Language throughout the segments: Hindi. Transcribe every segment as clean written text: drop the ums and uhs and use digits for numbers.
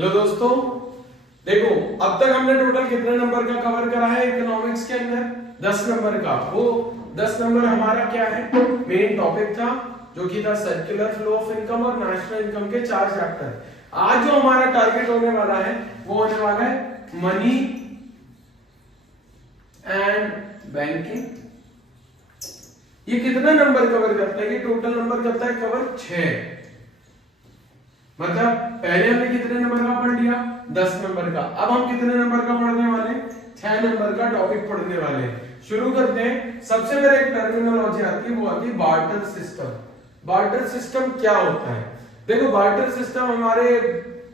हेलो दोस्तों, देखो अब तक हमने टोटल कितने नंबर का कवर करा है इकोनॉमिक्स के अंदर? 10 नंबर का। वो 10 नंबर हमारा क्या है, मेन टॉपिक था जो कि था सर्कुलर फ्लो ऑफ इनकम और नेशनल इनकम के 4 चैप्टर। आज जो हमारा टारगेट होने वाला है वो होने वाला है मनी एंड बैंकिंग। ये कितना नंबर कवर करता है? ये टोटल नंबर करता है कवर 6। मतलब पहले हमने कितने नंबर का पढ़ लिया? 10 नंबर का। अब हम कितने नंबर का पढ़ने वाले? 6 नंबर का टॉपिक पढ़ने वाले हैं। शुरू करते हैं। सबसे पहले एक टर्मिनोलॉजी आती है, वो आती है बार्टर सिस्टम। बार्टर सिस्टम क्या होता है? देखो बार्टर सिस्टम हमारे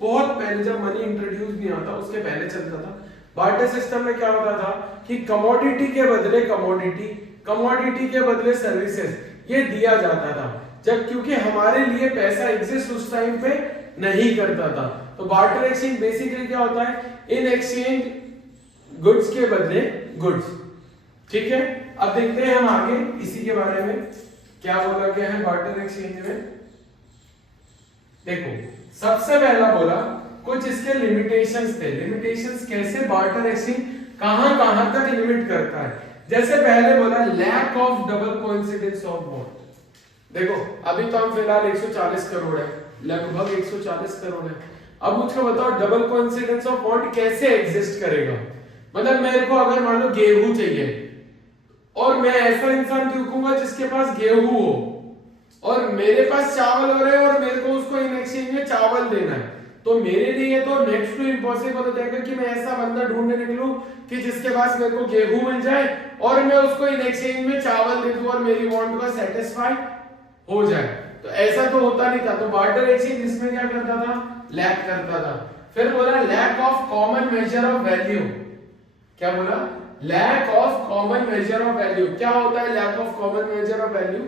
बहुत पहले जब मनी इंट्रोड्यूस नहीं आता उसके पहले चलता था। बार्टर सिस्टम में क्या होता था कि कमोडिटी के बदले कमोडिटी, कमोडिटी के बदले सर्विसेज ये दिया जाता था। जब क्योंकि हमारे लिए पैसा एग्जिस्ट उस टाइम पे नहीं करता था, तो बार्टर एक्सचेंज बेसिकली क्या होता है? इन एक्सचेंज गुड्स के बदले गुड्स। ठीक है, अब देखते हैं हम आगे इसी के बारे में क्या बोला गया है बार्टर एक्सचेंज में। देखो सबसे पहला बोला कुछ इसके लिमिटेशंस थे। लिमिटेशंस कैसे बार्टर एक्सचेंज कहां कहां तक लिमिट करता है? जैसे पहले बोला lack of double coincidence of bond. देखो अभी तो हम फिलहाल 140 करोड़ है, लगभग 140 करोड़ है। अब मुझको बताओ डबल कोइंसिडेंस ऑफ बॉन्ड कैसे एग्जिस्ट करेगा? मतलब मेरे को अगर मान लो गेहूं चाहिए और मैं ऐसा इंसान देखूंगा जिसके पास गेहूं हो और मेरे पास चावल हो रहे हैं और मेरे को उसको इन एक्सचेंज में चावल देना है, तो मेरे लिए तो नेक्स्ट टू इम्पॉसिबल हो जाएगा कि मैं ऐसा बंदा ढूंढने निकलूं कि जिसके पास मेरे को गेहूं मिल जाए और मैं उसको इन एक्सचेंज में चावल दे दूं और मेरी वांट को सेटिस्फाई हो जाए। तो ऐसा तो होता नहीं था। तो बार्टर एक्सचेंज इसमें क्या करता था? लैक करता था। फिर बोला lack of common measure of value. क्या बोला? Lack of common measure of value. क्या होता है lack of common measure of value?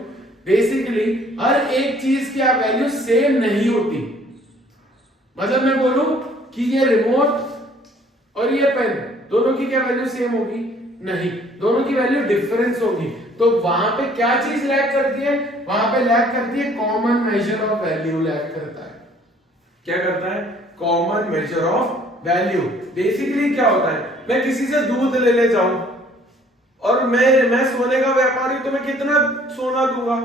Basically हर एक चीज की वैल्यू सेम नहीं होती। मतलब मैं बोलूं कि ये रिमोट और ये पेन दोनों की क्या वैल्यू सेम होगी? नहीं, दोनों की वैल्यू डिफरेंस होगी। तो वहां पे क्या चीज लैक करती है? वहां पे लैक करती है common measure of value lack करता है। क्या करता है? Common measure of value. Basically क्या होता है, मैं किसी से दूध ले जाऊं और मैं सोने का व्यापारी हूं तो मैं कितना सोना दूंगा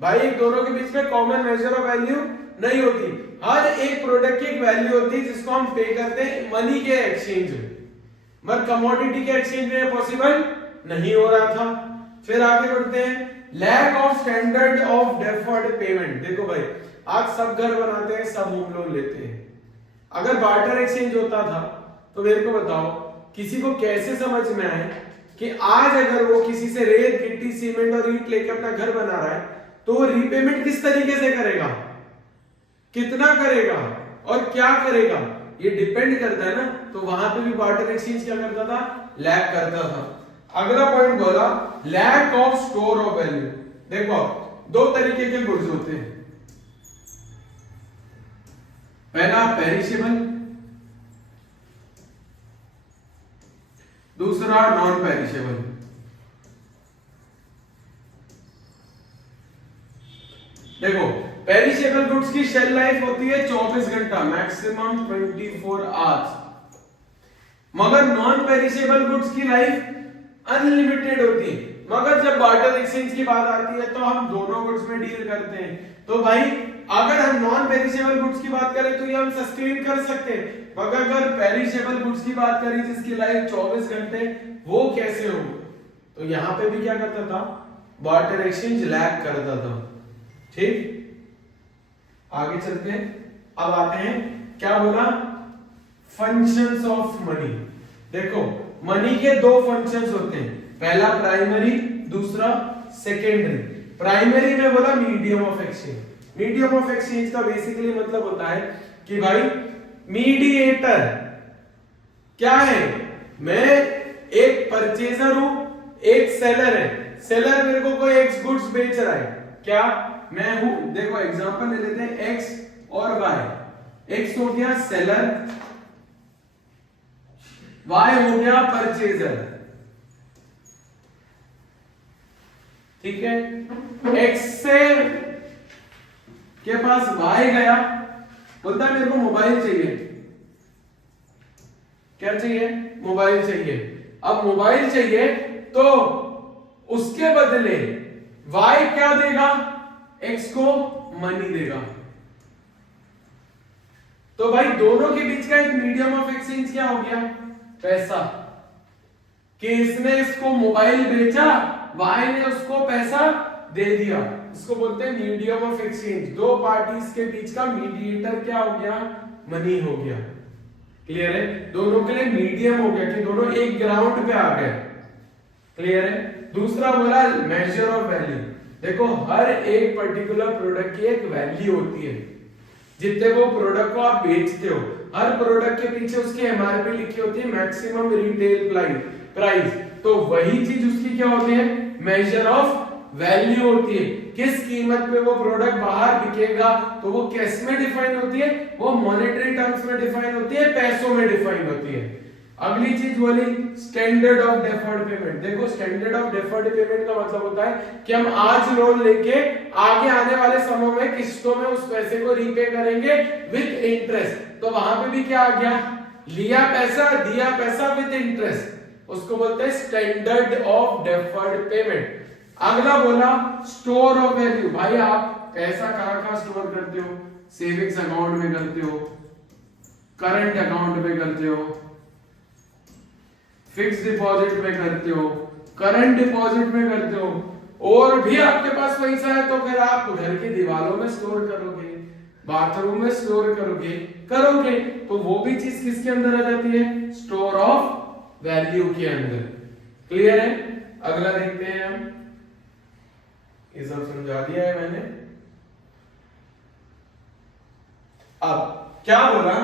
भाई? दोनों के बीच में कॉमन मेजर ऑफ वैल्यू नहीं होती। हर एक प्रोडक्ट की एक वैल्यू होती है जिसको हम पे करते हैं मनी के एक्सचेंज में, मगर कमोडिटी के एक्सचेंज में पॉसिबल नहीं हो रहा था। फिर आगे बढ़ते हैं, lack of standard of deferred payment. देखो भाई आज सब घर बनाते हैं, सब होम लोन लेते हैं। अगर बार्टर एक्सचेंज होता था तो मेरे को बताओ किसी को कैसे समझ में आए कि आज अगर वो किसी से रेत गिट्टी सीमेंट और ईंट लेकर अपना घर बना रहा है तो वो रीपेमेंट किस तरीके से करेगा, कितना करेगा और क्या करेगा, ये डिपेंड करता है ना। तो वहां पे भी बार्टर एक्सचेंज क्या करता था? लैक करता था। अगला पॉइंट बोला lack of store of value. देखो दो तरीके के गुड्स होते हैं, पहला पेरिशेबल, दूसरा नॉन पेरिशेबल। देखो पेरिशेबल गुड्स की शेल लाइफ होती है 24 घंटा, मैक्सिमम 24 आवर्स, मगर नॉन पेरिशेबल गुड्स की लाइफ अनलिमिटेड होती है। मगर जब बार्टर एक्सचेंज की बात आती है तो हम दोनों गुड्स में डील करते हैं। तो भाई अगर हम नॉन पेरिशेबल गुड्स की बात करें तो ये हम सस्टेन कर सकते हैं, मगर अगर पेरिशेबल गुड्स की बात करें जिसकी लाइफ 24 घंटे, वो कैसे हो? तो यहां पे भी क्या करता था? बार्टर एक्सचेंज लैक करता था। ठीक, आगे चलते हैं। अब आते हैं, क्या बोला? Functions of money. देखो मनी के दो फंक्शंस होते हैं, पहला प्राइमरी, दूसरा सेकेंडरी। प्राइमरी में बोला medium of exchange. Medium of exchange का बेसिकली मतलब होता है कि भाई मीडिएटर क्या है? मैं एक परचेजर हूं, एक सेलर है। सेलर मेरे को कोई एक्स गुड्स बेच रहा है, क्या मैं हूं? देखो एग्जांपल ले लेते हैं एक्स और वाई। एक्स हो गया सेलर, वाई हो गया परचेजर। ठीक है, एक्स से के पास वाई गया, बोलता है मेरे को मोबाइल चाहिए। क्या चाहिए? मोबाइल चाहिए। अब मोबाइल चाहिए तो उसके बदले y क्या देगा? x को मनी देगा। तो भाई दोनों के बीच का एक मीडियम ऑफ एक्सचेंज क्या हो गया? पैसा। कि इसने इसको मोबाइल बेचा, y ने उसको पैसा दे दिया। इसको बोलते हैं मीडियम ऑफ एक्सचेंज। दो पार्टीज के बीच का मीडिएटर क्या हो गया? मनी हो गया। क्लियर है? दोनों के लिए मीडियम हो गया कि दोनों एक ग्राउंड पे आ गए। क्लियर है? दूसरा बोला मेजर ऑफ वैल्यू। देखो हर एक पर्टिकुलर प्रोडक्ट की एक वैल्यू होती है। जितने वो प्रोडक्ट को आप बेचते हो, हर प्रोडक्ट के पीछे उसकी एमआरपी लिखी होती है, मैक्सिमम रिटेल प्राइस। तो वही चीज उसकी क्या होती है? मेजर ऑफ वैल्यू होती है। किस कीमत पे वो प्रोडक्ट बाहर बिकेगा, तो वो किस में डिफाइन होती है? वो मॉनेटरी टर्म्स में डिफाइन होती है, पैसों में डिफाइन होती है। अगली चीज बोली स्टैंडर्ड ऑफ डेफर्ड पेमेंट। देखो स्टैंडर्ड ऑफ डेफर्ड पेमेंट का मतलब होता है कि हम आज लोन लेके आगे आने वाले समय में किस्तों में उस पैसे को रीपे करेंगे विद इंटरेस्ट। तो वहां पे भी क्या आ गया? लिया पैसा, दिया पैसा विद इंटरेस्ट, उसको बोलते हैं स्टैंडर्ड ऑफ डेफर्ड पेमेंट। अगला बोला स्टोर ऑफ वैल्यू। भाई आप पैसा कहां स्टोर करते हो? सेविंग्स अकाउंट में करते हो, करंट अकाउंट में करते हो, फिक्स डिपॉजिट में करते हो, करंट डिपॉजिट में करते हो, और भी आपके पास पैसा है तो फिर आप घर की दीवारों में स्टोर करोगे, बाथरूम में स्टोर करोगे। तो वो भी चीज किसके अंदर आ जाती है? स्टोर ऑफ वैल्यू के अंदर। क्लियर है? अगला देखते हैं हम। ये सब समझा दिया है मैंने। अब क्या बोला?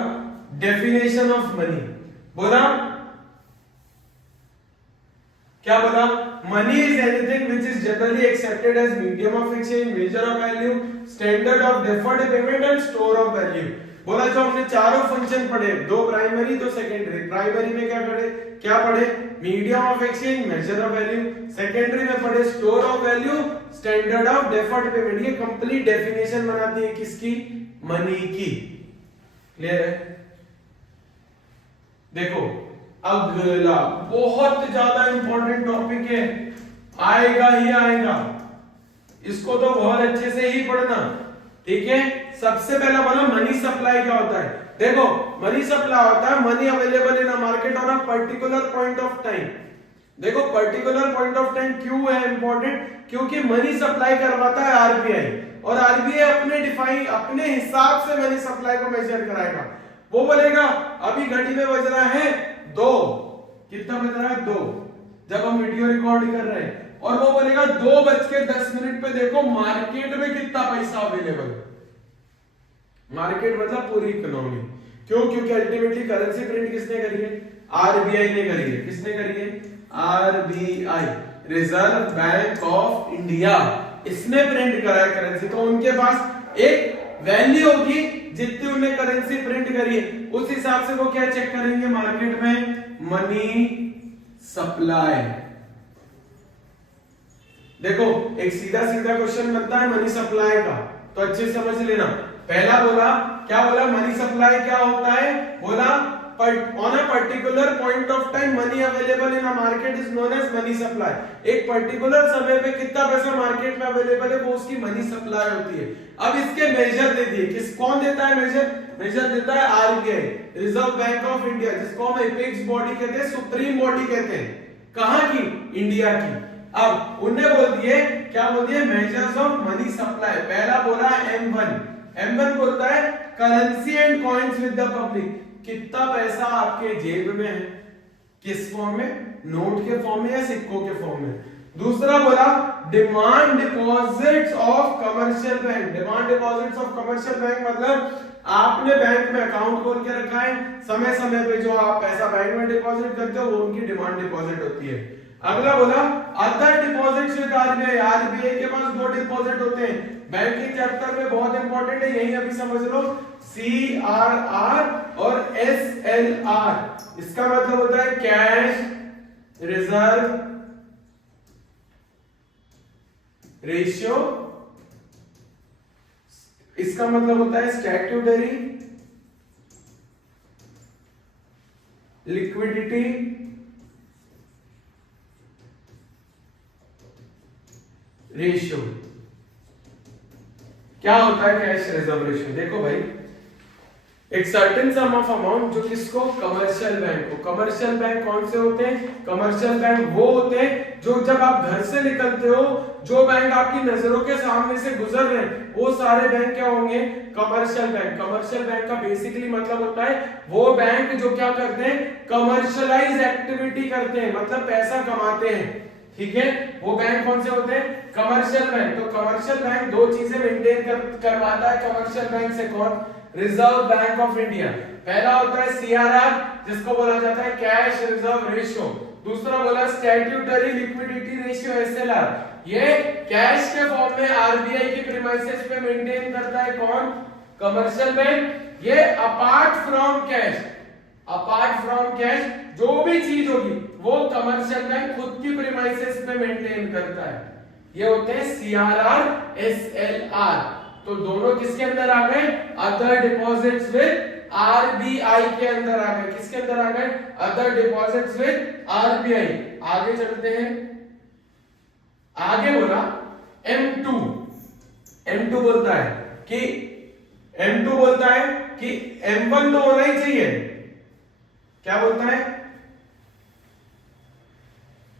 Definition of money. बोला क्या बोला? Money is anything which is generally accepted as medium of exchange, measure of value, standard of deferred payment and store of value. बोला जो हमने चारों फंक्शन पढ़े, दो प्राइमरी दो सेकेंडरी। प्राइमरी में क्या पढ़े? Medium of exchange, measure of value. Secondary में पढ़े store of value, standard of deferred payment. ये कंप्लीट डेफिनेशन बनाती है किसकी? मनी की। क्लियर है? देखो अगला बहुत ज्यादा इंपॉर्टेंट टॉपिक है, आएगा ही आएगा, इसको तो बहुत अच्छे से ही पढ़ना। ठीक है? सबसे पहला बोला मनी सप्लाई क्या होता है। देखो मनी सप्लाई होता है money available in a market on a particular point of time. देखो पर्टिकुलर पॉइंट ऑफ टाइम क्यों है इंपॉर्टेंट? क्योंकि मनी सप्लाई करवाता है आरबीआई, और आरबीआई अपने हिसाब से मनी सप्लाई को मेजर कराएगा। वो बोलेगा अभी घड़ी में बज रहा है 2, कितना बज रहा है? 2, जब हम वीडियो रिकॉर्ड कर रहे हैं, और वो बोलेगा 2:10 पे देखो मार्केट में कितना पैसा अवेलेबल है। मार्केट मतलब पूरी इकोनॉमी। क्यों? क्योंकि अल्टीमेटली करेंसी प्रिंट किसने करी है? आरबीआई ने करी है। किसने करी है? RBI, reserve Bank of India, इसने प्रिंट करा है करेंसी। तो उनके पास एक वैल्यू होगी जितनी उन्हें करेंसी प्रिंट करी है, उस हिसाब से वो क्या चेक करेंगे मार्केट में? Money supply. देखो एक सीधा क्वेश्चन बनता है मनी सप्लाई का, तो अच्छे से समझ लेना। पहला बोला क्या? बोला मनी सप्लाई क्या होता है? बोला on a particular point of time money available in a market is known as money supply। एक पर्टिकुलर समय पे कितना पैसा मार्केट में अवेलेबल है वो उसकी मनी सप्लाई होती है। अब इसके मेजर दे दिए, कौन देता है मेजर? मेजर देता है RBI, reserve Bank of India, जिसको हम एपेक्स बॉडी कहते हैं, सुप्रीम बॉडी कहते हैं। कहां की? इंडिया की। अब उन्हें बोल दिए क्या? बोल दिए मेजर्स ऑफ मनी सप्लाई। पहला बोला M1 बोलता है currency and coins with the public. कितना पैसा आपके जेब में है, किस फॉर्म में? नोट के फॉर्म में या सिक्कों के फॉर्म में। दूसरा बोला demand deposits of commercial bank. Demand deposits of commercial bank मतलब आपने बैंक में अकाउंट खोल के रखा है, समय समय पे जो आप पैसा बैंक में डिपॉजिट करते हो वो उनकी डिमांड डिपॉजिट होती है। अगला बोला other deposits with RBI. RBI के पास 2 डिपॉजिट होते हैं, बैंकिंग चैप्टर में बहुत इंपॉर्टेंट है, यही अभी समझ लो, CRR और SLR। इसका मतलब होता है कैश रिजर्व रेशियो, इसका मतलब होता है स्टैट्यूटरी लिक्विडिटी रेशियो। क्या होता है कैश रिजर्व रेशियो? देखो भाई, एक सर्टेन सम ऑफ अमाउंट जो किसको, कमर्शियल बैंक को। कमर्शियल बैंक कौन से होते हैं? कमर्शियल बैंक वो होते हैं जो जब आप घर से निकलते हो, जो बैंक आपकी नजरों के सामने से गुजर रहे हैं, वो सारे बैंक क्या होंगे? Commercial bank. कमर्शियल बैंक का बेसिकली मतलब होता है वो बैंक जो क्या करते हैं, कमर्शियलाइज एक्टिविटी करते हैं, मतलब पैसा कमाते हैं। ठीक है, वो बैंक कौन से होते हैं? Commercial bank. तो कमर्शियल बैंक दो चीजें मेंटेन करवाता है कमर्शियल बैंक से। कौन? Reserve Bank of India. पहला होता है सीआरआर, जिसको बोला जाता है कैश रिजर्व रेशियो। दूसरा बोला स्टैट्यूटरी लिक्विडिटी रेशियो, एसएलआर। ये कैश के फॉर्म में आरबीआई की प्रीमाइसेस पे मेंटेन करता है कौन? Commercial bank. ये apart from cash, apart from cash जो भी चीज होगी वो कमर्शियल बैंक खुद की प्रीमाइसेस पे मेंटेन करता है। ये होते हैं सीआरआर, एसएलआर। तो दोनों किसके अंदर आ गए? अदर डिपॉजिट्स विद आरबीआई के अंदर आ गए। किसके अंदर आ गए? Other deposits with RBI. आगे चलते हैं, आगे बोला M2। M2 बोलता है कि M2 बोलता है कि M1 तो होना ही चाहिए। क्या बोलता है?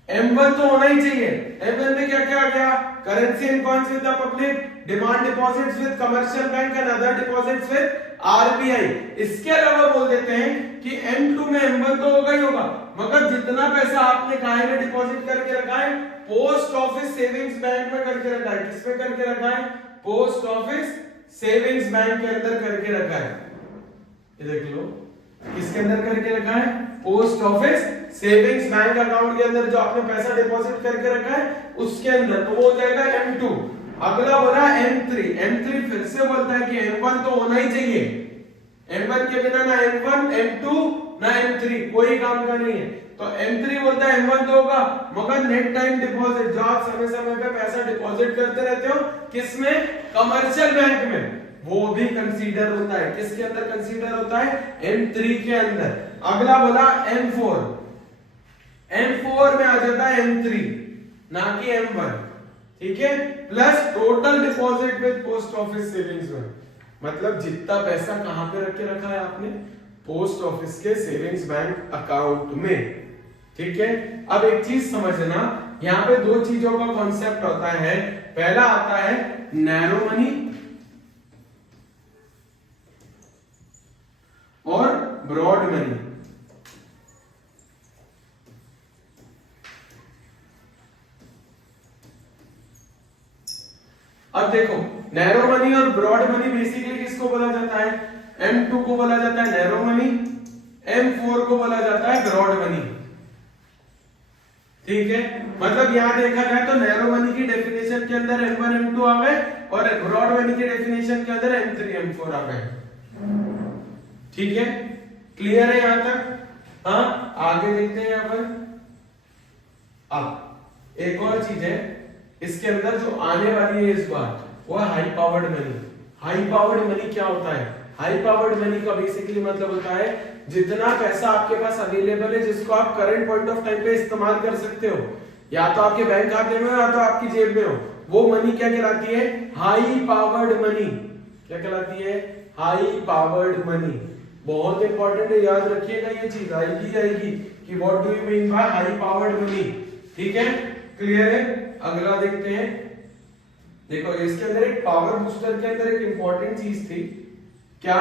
M1 तो होना ही चाहिए। M1 में क्या क्या आ गया? Currency and coins with the public, demand deposits with commercial bank and other deposits with RBI. इसके अलावा बोल देते हैं कि M2 में M1 तो होगा ही होगा, मगर जितना पैसा आपने काहे में डिपॉजिट करके रखा है? पोस्ट ऑफिस सेविंग्स बैंक में करके रखा है। किसमें करके रखा है? पोस्ट ऑफिस सेविंग्स बैंक के अंदर करके रखा है। ये देख लो, किसके अंदर करके रखा है? Post office savings bank account के अंदर जो आपने पैसा डिपॉजिट करके रखा है उसके अंदर, तो वो हो जाएगा M2। अगला बोला M3। M3 फिर से बोलता है कि M1 तो होना ही चाहिए। M1 के बिना ना M1, M2 ना M3 कोई काम का नहीं है। तो M3 बोलता है M1 तो होगा, मगर नेट टाइम डिपॉजिट जो आप समय समय पे पैसा डिपॉजिट करते रहते हो, किसमें? कमर्शियल बैंक में, वो भी कंसीडर होता है। किसके अंदर कंसीडर होता है? M3 के अंदर। अगला बोला M4। M4 में आ जाता है M3 ना कि M1। ठीक है, plus total deposit with post office savings में, मतलब जितना पैसा कहां पे रख के रखा है आपने? पोस्ट ऑफिस के सेविंग्स बैंक अकाउंट में। ठीक है, अब एक चीज समझना, यहाँ पे दो चीजों का कॉन्सेप्ट होता है। पहला आता है नैरो मनी और ब्रॉड मनी। अब देखो, नैरो मनी और ब्रॉड मनी बेसिकली किसको बोला जाता है? M2 को बोला जाता है नैरो मनी, M4 को बोला जाता है ब्रॉड मनी। ठीक है, मतलब यहां देखा जाए तो नैरो मनी की डेफिनेशन के अंदर M1 M2 आ गए और ब्रॉड मनी की डेफिनेशन के अंदर M3 M4 आ गए। ठीक है, क्लियर है यहां तक? हाँ, आगे देखते हैं यहां पर। अब एक और चीज है इसके अंदर जो आने वाली है इस बार, वो है high powered money. High powered money क्या होता है? हाई पावर्ड मनी का बेसिकली मतलब होता है जितना पैसा आपके पास अवेलेबल है जिसको आप करंट पॉइंट ऑफ टाइम पे इस्तेमाल कर सकते हो, या तो आपके बैंक खाते में हो या तो आपकी जेब में हो, वो मनी क्या कहलाती है? High powered money. क्या कहलाती है? High powered money. बहुत इंपॉर्टेंट है, याद रखिएगा, ये चीज आएगी कि what do you mean by high powered money. ठीक है, क्लियर है? अगला देखते हैं। देखो, इसके अंदर एक पावर बूस्टर के अंदर एक इंपॉर्टेंट चीज थी, क्या?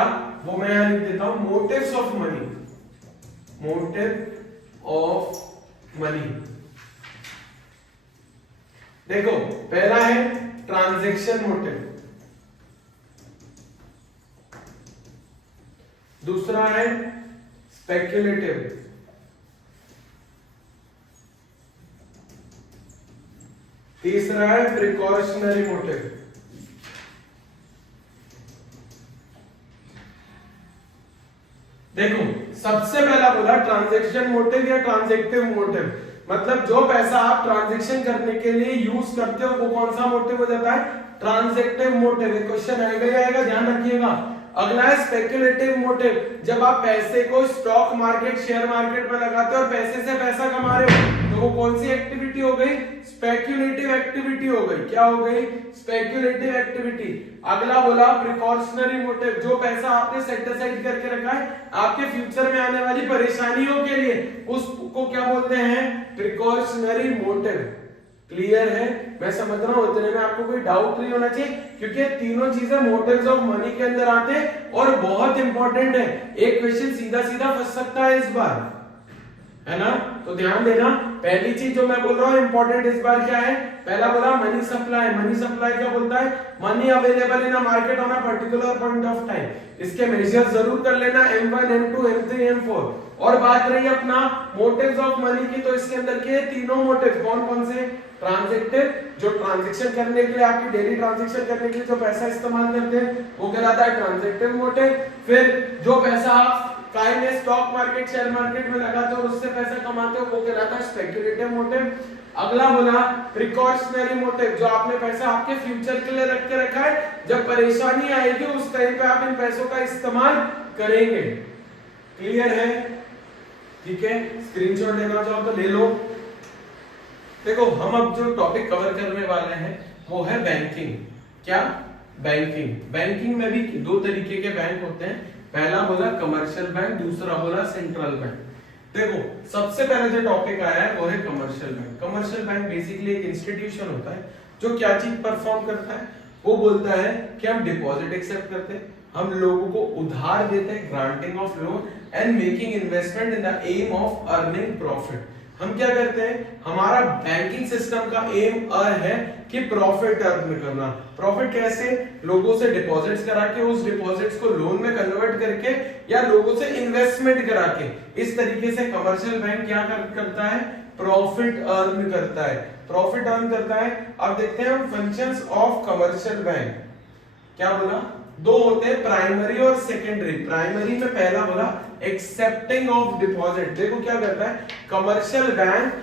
वो मैं यहां लिख देता हूं, motives of money. Motive of money. देखो, पहला है ट्रांजैक्शन मोटिव, दूसरा है स्पेक्युलेटिव, तीसरा है प्रिकॉशनरी मोटिव। देखो, सबसे पहला बोला ट्रांजैक्शन मोटिव या ट्रांजैक्टिव मोटिव, मतलब जो पैसा आप ट्रांजैक्शन करने के लिए यूज करते हो वो कौन सा मोटिव हो जाता है? ट्रांजैक्टिव मोटिव। क्वेश्चन आएगा ही आएगा, ध्यान रखिएगा। अगला है स्पेक्युलेटिव मोटिव, जब आप पैसे को स्टॉक मार्केट शेयर मार्केट में लगाते हो और पैसे से पैसा कमा रहे हो तो वो कौन सी एक्टिविटी हो गई? स्पेक्युलेटिव एक्टिविटी हो गई। क्या हो गई? Speculative activity. अगला बोला प्रिकॉशनरी मोटिव, जो पैसा आपने सेट असाइड करके रखा है आपके फ्यूचर में आने वाली परेशानियों के लिए, उसको क्या बोलते हैं? Precautionary motive. क्लियर है? मैं समझ रहा हूं इतने में आपको कोई डाउट नहीं होना चाहिए, क्योंकि ये तीनों चीजें मोटिव्स ऑफ मनी के अंदर आते हैं और बहुत इंपॉर्टेंट है। एक क्वेश्चन सीधा सीधा फंस सकता है इस बार, है ना? तो ध्यान देना। पहली चीज जो मैं बोल रहा हूं इंपॉर्टेंट इस बार क्या है? पहला बोला मनी सप्लाई। मनी सप्लाई क्या बोलता है? Money available in a market on a particular point of time. इसके मेजर्स जरूर कर लेना, M1 M2 M3 M4। और बात रही अपना मोटिव्स ऑफ मनी की, तो इसके अंदर के तीनों मोटिव कौन कौन से? ट्रांजैक्टिव, जो ट्रांजैक्शन करने के लिए, आपकी डेली ट्रांजैक्शन करने के लिए जो पैसा इस्तेमाल करते हैं वो कहलाता है ट्रांजैक्टिव मोटिव। फिर जो पैसा आप काहे में स्टॉक मार्केट शेयर मार्केट में लगाते हो और उससे पैसा कमाते हो वो कहलाता है स्पेक्युलेटिव मोटिव। अगला बोला प्रिकॉशनरी मोटिव, जो आपने पैसा आपके फ्यूचर के लिए रख के रखा है, जब परेशानी आएगी उस टाइम पे आप इन पैसों का इस्तेमाल करेंगे। क्लियर है? ठीक है, स्क्रीनशॉट लेना चाहो तो ले लो। देखो हम अब जो टॉपिक कवर करने वाले हैं वो है बैंकिंग। क्या? बैंकिंग। बैंकिंग में भी दो तरीके के बैंक होते हैं, पहला बोला कमर्शियल बैंक, दूसरा बोला सेंट्रल बैंक। देखो सबसे पहले जो टॉपिक आया है वो है commercial bank. Commercial bank basically एक इंस्टीट्यूशन होता है जो क्या चीज परफॉर्म करता है? वो बोलता है कि हम डिपॉजिट एक्सेप्ट करते हैं, हम लोगों को उधार देते हैं, granting of loan and making investment in the aim of earning profit. हम क्या करते हैं? हमारा बैंकिंग सिस्टम का एम है कि प्रॉफिट अर्न करना। प्रॉफिट कैसे? लोगों से डिपॉजिट्स करा के उस डिपॉजिट्स को लोन में कन्वर्ट करके या लोगों से इन्वेस्टमेंट करा के, इस तरीके से कमर्शियल बैंक क्या करता है? प्रॉफिट अर्न करता है। प्रॉफिट अर्न करता है। अब देखते हैं हम फंक्शंस ऑफ कमर्शियल बैंक। क्या बोला? दो होते हैं, प्राइमरी और सेकेंडरी। प्राइमरी में पहला बोला एक्सेप्टिंग ऑफ डिपॉजिट। देखो क्या करता है कमर्शियल बैंक?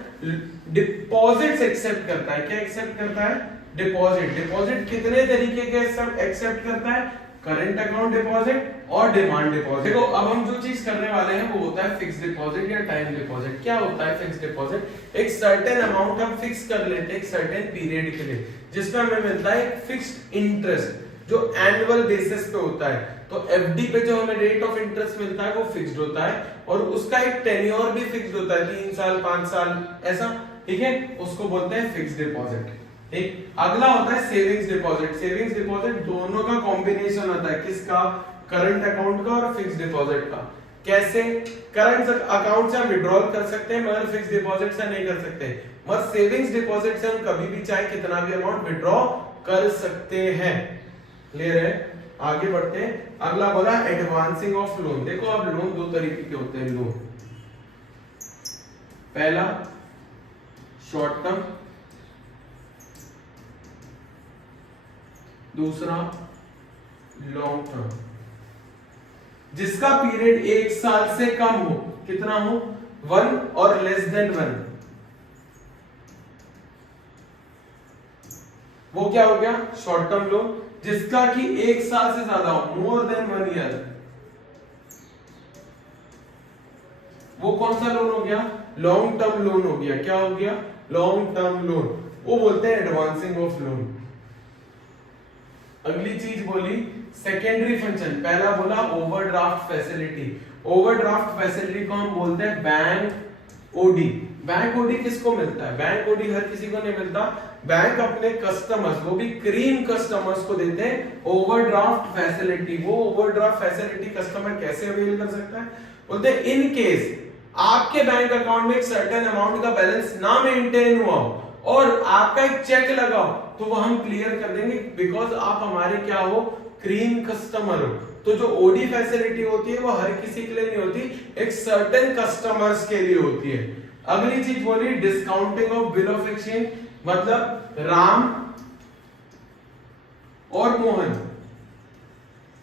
डिपॉजिट्स एक्सेप्ट करता है। क्या एक्सेप्ट करता है? डिपॉजिट। डिपॉजिट कितने तरीके के एक्सेप्ट करता है? करंट अकाउंट डिपॉजिट और डिमांड डिपॉजिट। देखो अब हम जो चीज करने वाले हैं वो होता है फिक्स डिपॉजिट या टाइम डिपॉजिट। क्या होता है फिक्स डिपॉजिट? एक सर्टेन अमाउंट हम फिक्स कर लेते हैं एक सर्टेन पीरियड के लिए, जिसमें हमें मिलता है फिक्स्ड इंटरेस्ट जो एनुअल बेसिस पे होता है। तो एफडी पे जो हमें रेट ऑफ इंटरेस्ट मिलता है वो फिक्स्ड होता है और उसका एक टेन्योर भी फिक्स्ड होता है, 3 साल 5 साल ऐसा। ठीक है, उसको बोलते हैं फिक्स्ड डिपॉजिट। ठीक, अगला होता है सेविंग्स डिपॉजिट। सेविंग्स डिपॉजिट दोनों का कॉम्बिनेशन होता है, किसका? करंट अकाउंट का और फिक्स्ड डिपॉजिट का। कैसे? करंट अकाउंट से हम विड्रॉल कर सकते हैं मगर फिक्स्ड डिपॉजिट से नहीं कर सकते, मगर सेविंग्स डिपॉजिट से हम कभी भी चाहे कितना भी अमाउंट विड्रॉ कर सकते हैं। क्लियर है? आगे बढ़ते हैं। अगला बोला एडवांसिंग ऑफ लोन। देखो अब लोन दो तरीके के होते हैं लोन। पहला शॉर्ट टर्म, दूसरा लॉन्ग टर्म, जिसका पीरियड 1 साल से कम हो। कितना हो? 1 और लेस देन 1। वो क्या हो गया? Short term loan. जिसका कि 1 साल से ज्यादा हो, मोर देन 1 ईयर, वो कौन सा लोन हो गया? लॉन्ग टर्म लोन हो गया। क्या हो गया? Long term loan. वो बोलते हैं एडवांसिंग ऑफ लोन। अगली चीज बोली सेकेंडरी फंक्शन। पहला बोला ओवरड्राफ्ट फैसिलिटी। ओवरड्राफ्ट फैसिलिटी को हम बोलते हैं बैंक ओडी। बैंक ओडी किसको मिलता है? बैंक ओडी हर किसी को नहीं मिलता। बैंक अपने कस्टमर्स, वो भी क्रीम कस्टमर्स को देते हैं ओवरड्राफ्ट फैसिलिटी। वो ओवरड्राफ्ट फैसिलिटी कस्टमर कैसे अवेल कर सकता है? बोलते हैं इन केस आपके बैंक अकाउंट में एक सर्टेन अमाउंट का बैलेंस ना मेंटेन हुआ हो और आपका एक चेक लगा हो तो वो हम क्लियर कर देंगे, बिकॉज आप हमारे क्या हो? क्रीम कस्टमर हो। तो जो ओडी फैसिलिटी होती है वो हर किसी के लिए नहीं होती, एक सर्टेन कस्टमर्स के लिए होती है। अगली चीज बोली discounting of bill of exchange. मतलब राम और मोहन,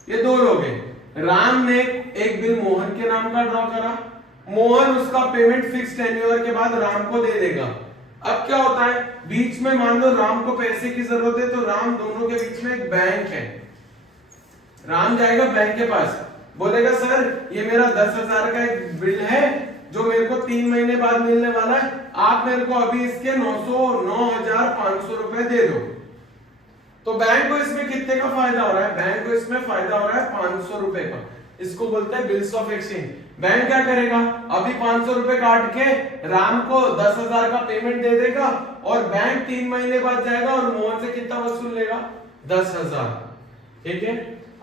ये दो लोग हैं। राम ने एक बिल मोहन के नाम का ड्रॉ करा, मोहन उसका पेमेंट फिक्स टेन्योर के बाद राम को दे देगा। अब क्या होता है? बीच में मान लो राम को पैसे की जरूरत है, तो राम दोनों के बीच में एक बैंक है। राम जाएगा बैंक के पास, बोलेगा सर ये मेरा 10,000 का एक बिल है जो मेरे को 3 महीने बाद मिलने वाला है, आप मेरे को अभी इसके 9,500 रुपए दे दो। तो बैंक को इसमें कितने का फायदा हो रहा है? बैंक को इसमें फायदा हो रहा है 500 रुपए का। इसको बोलते हैं बिल्स ऑफ एक्सचेंज। बैंक क्या करेगा, अभी 500 रुपए काट के राम को 10,000 का पेमेंट दे देगा और बैंक 3 महीने बाद जाएगा और मोहन से कितना वसूल लेगा? 10,000। ठीक है,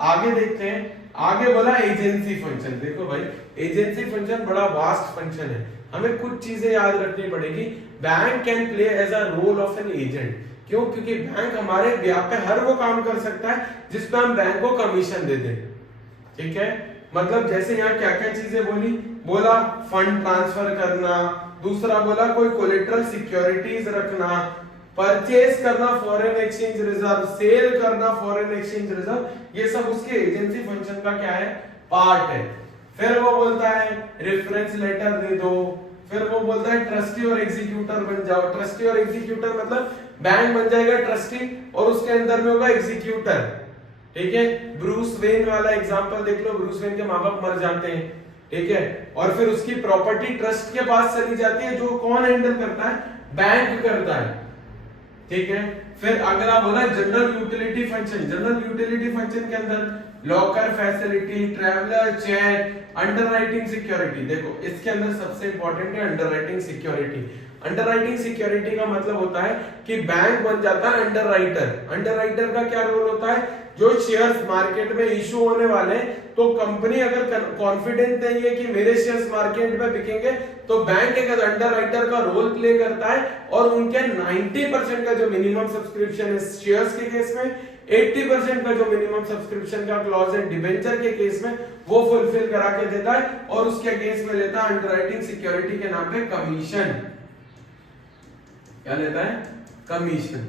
आगे देखते हैं। आगे बोला एजेंसी फंक्शन। देखो भाई, एजेंसी फंक्शन बड़ा वास्ट फंक्शन है, हमें कुछ चीजें याद रखनी पड़ेगी। Bank can play as a role of an agent. क्यों? क्योंकि बैंक हमारे ब्याह पे हर वो काम कर सकता है जिसपे हम बैंक को कमीशन दे दें। ठीक है, मतलब जैसे यहाँ क्या क्या चीजें बोली, बोला फंड ट्रांसफर करना, दूसरा बोला कोई कोलेटरल सिक्योरिटीज रखना, परचेज करना फॉरेन एक्सचेंज रिजर्व, सेल करना फॉरेन एक्सचेंज रिजर्व, ये सब उसके एजेंसी फंक्शन का क्या है? पार्ट है। फिर वो बोलता है रेफरेंस लेटर दे दो, फिर वो बोलता है ट्रस्टी और एग्जीक्यूटर बन जाओ। ट्रस्टी और एग्जीक्यूटर मतलब बैंक बन जाएगा ट्रस्टी और उसके अंदर में होगा एग्जीक्यूटर। ठीक है, ब्रूस वेन वाला एग्जांपल देख लो, ब्रूस वेन के माँ बाप मर जाते हैं, ठीक है, और फिर उसकी प्रॉपर्टी ट्रस्ट के पास चली जाती है, जो कौन हैंडल करता है? बैंक करता है। ठीक है, फिर अगला बोला general utility function. General utility function के अंदर locker facility, traveller cheque, underwriting security. देखो इसके अंदर सबसे इंपॉर्टेंट है अंडरराइटिंग सिक्योरिटी। अंडरराइटिंग सिक्योरिटी का मतलब होता है कि बैंक बन जाता है अंडरराइटर। अंडरराइटर का क्या रोल होता है? जो शेयर्स मार्केट में इशू होने वाले, तो कंपनी अगर कॉन्फिडेंट नहीं है कि मेरे शेयर्स मार्केट में बिकेंगे, तो बैंक एक अंडरराइटर का रोल प्ले करता है और उनके 90% का जो मिनिमम सब्सक्रिप्शन है शेयर्स के केस में, 80% का जो मिनिमम सब्सक्रिप्शन का क्लॉज है डिबेंचर के केस में, वो फुलफिल करा के देता है और उसके अगेंस्ट में लेता है अंडरराइटिंग सिक्योरिटी के नाम पे कमीशन। क्या लेता है? कमीशन।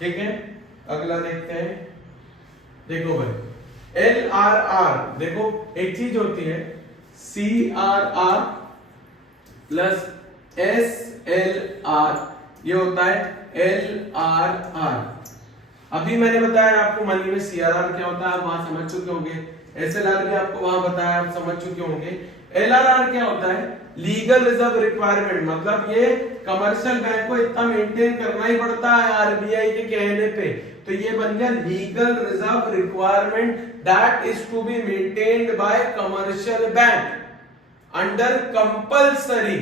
ठीक है, अगला देखते हैं। देखो भाई LRR, देखो एक चीज होती है CRR प्लस SLR, ये होता है LRR। अभी मैंने बताया आपको मनी में CRR क्या होता है, आप वहां समझ चुके होंगे। SLR भी आपको वहां बताया, आप समझ चुके होंगे। LRR क्या होता है? लीगल रिजर्व रिक्वायरमेंट, मतलब ये कमर्शियल बैंक को इतना मेंटेन करना ही पड़ता है आरबीआई के कहने पे, तो ये बन गया legal reserve requirement that is to be maintained by commercial bank under compulsory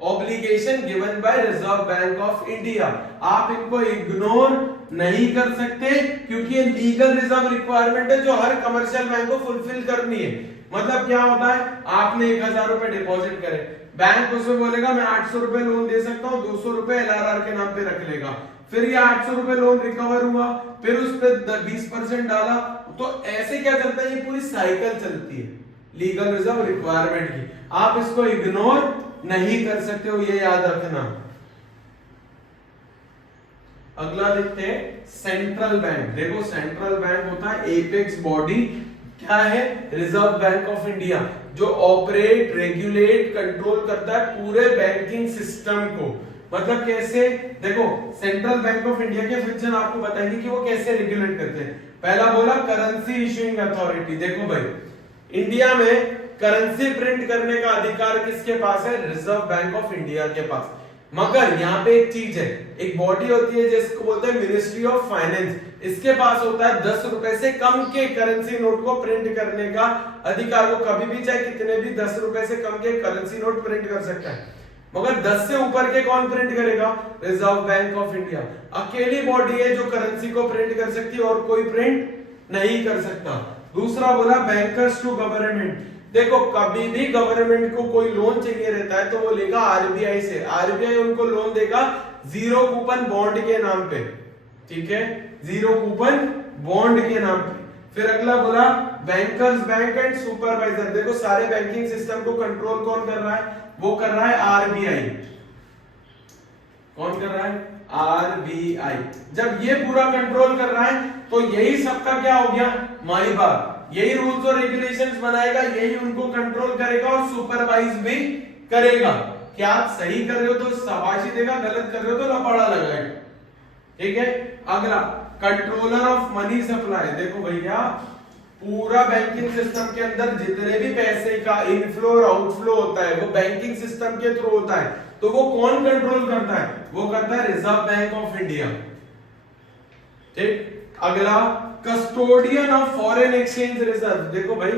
obligation given by Reserve Bank of India. आप इनको इग्नोर नहीं कर सकते क्योंकि ये लीगल रिजर्व रिक्वायरमेंट है जो हर कमर्शियल बैंक को फुलफिल करनी है। मतलब क्या होता है, आपने 1,000 रुपए डिपॉजिट करे, बैंक उसमें बोलेगा मैं 800 रुपए लोन दे सकता हूँ, 200 रुपए LRR के नाम पे रख लेगा। फिर ये 800 रुपए लोन रिकवर हुआ, फिर उस पर 20% डाला, तो ऐसे क्या चलता है? ये पूरी साइकिल चलती है लीगल रिजर्व रिक्वायरमेंट की। आप इसको इग्नोर नहीं कर सकते हो, ये याद रखना। अगला देखते हैं सेंट्रल बैंक। देखो सेंट्रल बैंक होता है एपेक्स बॉडी, क्या है? रिजर्व बैंक ऑफ इंडिया, जो ऑपरेट, रेगुलेट, कंट्रोल करता है पूरे बैंकिंग सिस्टम को। मतलब कैसे? देखो सेंट्रल बैंक ऑफ इंडिया के फंक्शन आपको बताएंगे कि वो कैसे रेगुलेट करते हैं। पहला बोला करेंसी इशूइंग अथॉरिटी। देखो भाई इंडिया में करेंसी प्रिंट करने का अधिकार किसके पास है? रिजर्व बैंक ऑफ इंडिया के पास। मगर यहाँ पे एक चीज है, एक बॉडी होती है जिसको बोलते हैं मिनिस्ट्री ऑफ फाइनेंस, इसके पास होता है 10 रुपए से कम के करेंसी नोट को प्रिंट करने का अधिकार। वो कभी भी चाहे कितने भी 10 रुपए से कम के करेंसी नोट प्रिंट कर सकता है, मगर 10 से ऊपर के कौन प्रिंट करेगा? Reserve Bank of India. अकेली बॉडी है जो करेंसी को प्रिंट कर सकती है और कोई प्रिंट नहीं कर सकता। दूसरा बोला बैंकर्स टू गवर्नमेंट। देखो कभी भी गवर्नमेंट को कोई लोन चाहिए रहता है तो वो लेगा आरबीआई से, आरबीआई उनको लोन देगा जीरो कूपन बॉन्ड के नाम पे। ठीक है, जीरो कूपन बॉन्ड के नाम पे। फिर अगला बोला बैंकर्स बैंक एंड सुपरवाइजर। देखो सारे बैंकिंग सिस्टम को कंट्रोल कौन कर रहा है? वो कर रहा है आरबीआई। कौन कर रहा है? आरबीआई। जब ये पूरा कंट्रोल कर रहा है तो यही सबका क्या हो गया? माई बाप। यही रूल्स और रेगुलेशंस बनाएगा, यही उनको कंट्रोल करेगा और सुपरवाइज भी करेगा। क्या आप सही कर रहे हो तो शाबाशी देगा, गलत कर रहे हो तो लपाड़ा लगाएगा। ठीक है। अगला कंट्रोलर ऑफ मनी सप्लाई। देखो भैया पूरा बैंकिंग सिस्टम के अंदर जितने भी पैसे का इनफ्लो और आउटफ्लो होता है वो बैंकिंग सिस्टम के थ्रू होता है, तो वो कौन कंट्रोल करता है? वो करता है रिजर्व बैंक ऑफ इंडिया। ठीक। अगला custodian of foreign exchange reserve. देखो भाई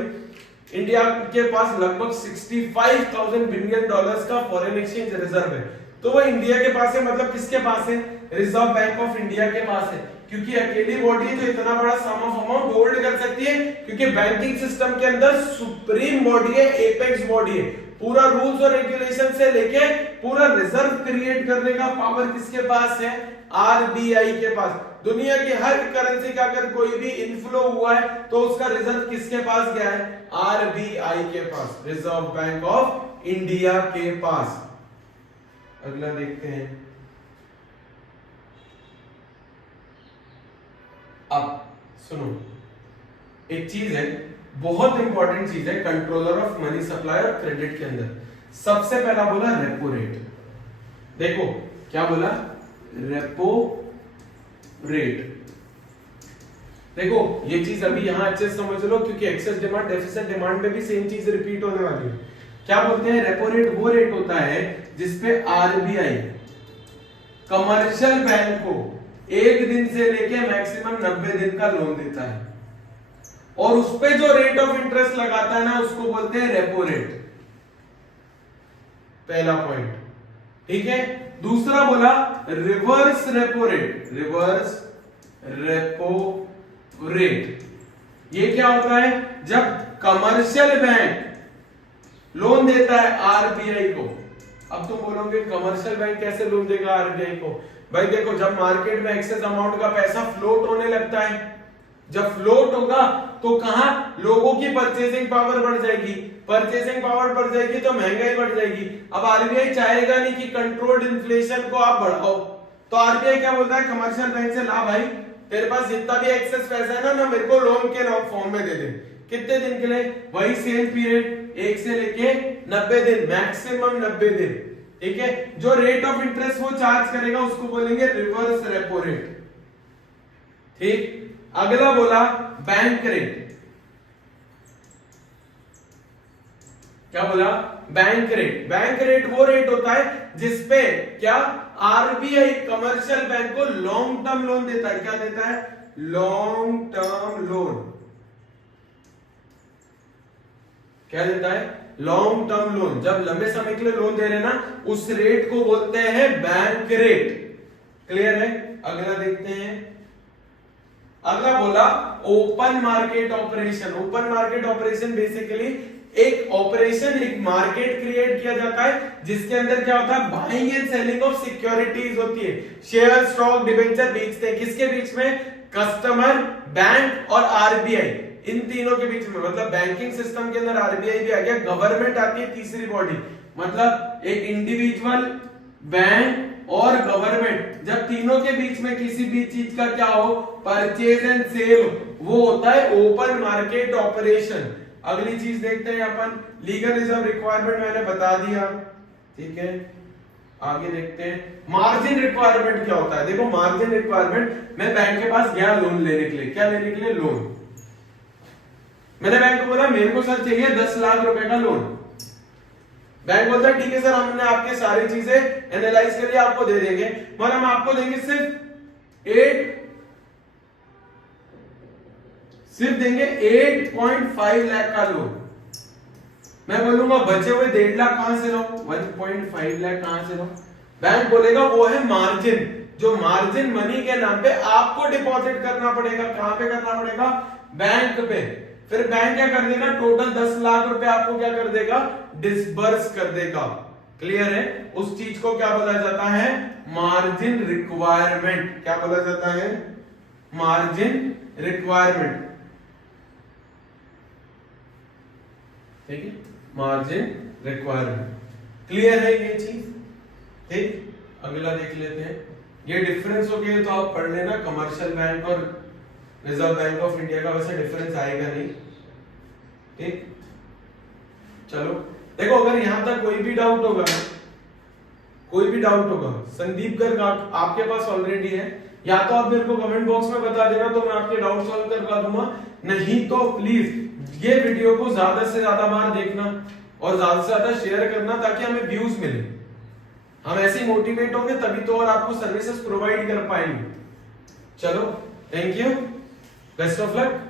इंडिया के पास लगभग 65,000 बिलियन डॉलर्स का फॉरेन एक्सचेंज रिजर्व है, तो वो इंडिया के पास है, मतलब किसके पास है? रिजर्व बैंक ऑफ इंडिया के पास है, क्योंकि अकेली बॉडी है जो इतना बड़ा सम ऑफ अमाउंट होल्ड कर सकती है, क्योंकि बैंकिंग सिस्टम के अंदर सुप्रीम बॉडी है, एपेक्स बॉडी है। पूरा रूल्स और रेगुलेशन से लेके पूरा रिजर्व क्रिएट करने का पावर किसके पास है? आरबीआई के पास। दुनिया की हर करेंसी का अगर कोई भी इनफ्लो हुआ है तो उसका रिजर्व किसके पास गया है? आरबीआई के पास, रिजर्व बैंक ऑफ इंडिया के पास। अगला देखते हैं। अब सुनो, एक चीज है, बहुत इंपॉर्टेंट चीज है कंट्रोलर ऑफ मनी सप्लाई और क्रेडिट के अंदर। सबसे पहला बोला रेपो रेट। देखो क्या बोला? Repo rate. देखो ये चीज अभी यहां अच्छे से समझ लो, क्योंकि एक्सेस डिमांड डेफिसिट डिमांड में भी सेम चीज रिपीट होने वाली है। क्या बोलते हैं? रेपो रेट वो रेट होता है जिसपे आरबीआई कमर्शियल बैंक को 1 दिन से लेके मैक्सिमम 90 दिन का लोन देता है, और उस पे जो रेट ऑफ इंटरेस्ट लगाता है ना उसको बोलते हैं रेपो रेट। पहला पॉइंट, ठीक है। दूसरा बोला reverse repo rate. Reverse repo rate ये क्या होता है? जब कमर्शियल बैंक लोन देता है आरबीआई को। अब तुम बोलोगे कमर्शियल बैंक कैसे लोन देगा आरबीआई को? भाई देखो, जब मार्केट में एक्सेस अमाउंट का पैसा फ्लोट होने लगता है, जब फ्लोट होगा तो कहां लोगों की परचेसिंग पावर बढ़ जाएगी, परचेसिंग पावर बढ़ जाएगी तो महंगाई बढ़ जाएगी। अब आरबीआई चाहेगा नहीं कि कंट्रोल्ड इन्फ्लेशन को आप बढ़ाओ, तो आरबीआई क्या बोलता है? कमर्शियल बैंक से ला भाई, तेरे पास जितना भी एक्सेस पैसा है ना मेरे को लोन के फॉर्म में दे दे। कितने दिन के लिए? वही सेम पीरियड, 1 से लेके 90 दिन, मैक्सिमम 90 दिन। ठीक है। जो रेट ऑफ इंटरेस्ट वो चार्ज करेगा उसको बोलेंगे रिवर्स रेपो रेट। ठीक। अगला बोला बैंक रेट। क्या बोला? Bank rate. बैंक रेट वो रेट होता है जिसपे क्या आरबीआई कमर्शियल बैंक को लॉन्ग टर्म लोन देता है। क्या देता है? Long term loan. क्या देता है? Long term loan. जब लंबे समय के लिए लोन दे रहे हैं ना उस रेट को बोलते हैं बैंक रेट। क्लियर है? अगला देखते हैं। अगला बोला open market operation. Open market operation basically एक ऑपरेशन, एक मार्केट क्रिएट किया जाता है जिसके अंदर क्या होता है? Buying and selling of securities होती है। शेयर, स्टॉक, डिबेंचर बेचते हैं। किसके बीच में? कस्टमर, बैंक और आरबीआई, इन तीनों के बीच में। मतलब बैंकिंग सिस्टम के अंदर आरबीआई भी आ गया, गवर्नमेंट आती है तीसरी बॉडी। मतलब एक इंडिविजुअल, बैंक और गवर्नमेंट, जब तीनों के बीच में किसी भी चीज का क्या हो? परचेज एंड सेल, वो होता है ओपन मार्केट ऑपरेशन। अगली चीज देखते हैं अपन, लीगल रिजर्व रिक्वायरमेंट मैंने बता दिया। ठीक है। आगे देखते हैं मार्जिन रिक्वायरमेंट क्या होता है। देखो मार्जिन रिक्वायरमेंट, मैं बैंक के पास गया लोन लेने के लिए। क्या लेने के लिए? लोन। मैंने बैंक को बोला मेरे को सर चाहिए 10 लाख रुपए का लोन। बैंक बोलता है ठीक है सर, हमने आपके सारी चीजें एनालाइज कर लिया, आपको दे देंगे, मगर हम आपको देंगे सिर्फ देंगे 8.5 लाख का लोन। मैं बोलूंगा बचे हुए 1.5 लाख कहां से लो? 1.5 लाख कहां से लो? बैंक बोलेगा वो है मार्जिन, जो मार्जिन मनी के नाम पे आपको डिपॉजिट करना पड़ेगा। कहां पे करना पड़ेगा? बैंक पे। फिर बैंक क्या कर देगा? टोटल 10 लाख रुपए आपको क्या कर देगा? डिसबर्स कर देगा। क्लियर है? उस चीज को क्या बोला जाता है? Margin requirement. क्या बोला जाता है? Margin requirement. ठीक है, मार्जिन रिक्वायरमेंट। क्लियर है ये चीज? ठीक। अगला देख लेते हैं। ये डिफरेंस हो गया तो आप पढ़ लेना, कमर्शियल बैंक और रिजर्व बैंक ऑफ इंडिया का वैसे डिफरेंस आएगा नहीं। ठीक, चलो देखो, अगर यहां तक कोई भी डाउट होगा, संदीप गर्ग आपके पास ऑलरेडी है, या तो आप मेरे को कमेंट बॉक्स में बता देना तो मैं आपके डाउट सॉल्व करवा दूंगा, नहीं तो प्लीज ये वीडियो को ज्यादा से ज्यादा बार देखना और ज्यादा से ज्यादा शेयर करना ताकि हमें व्यूज मिले। हम ऐसे मोटिवेट होंगे तभी तो और आपको सर्विसेज प्रोवाइड कर पाएंगे। चलो, thank you, best of luck.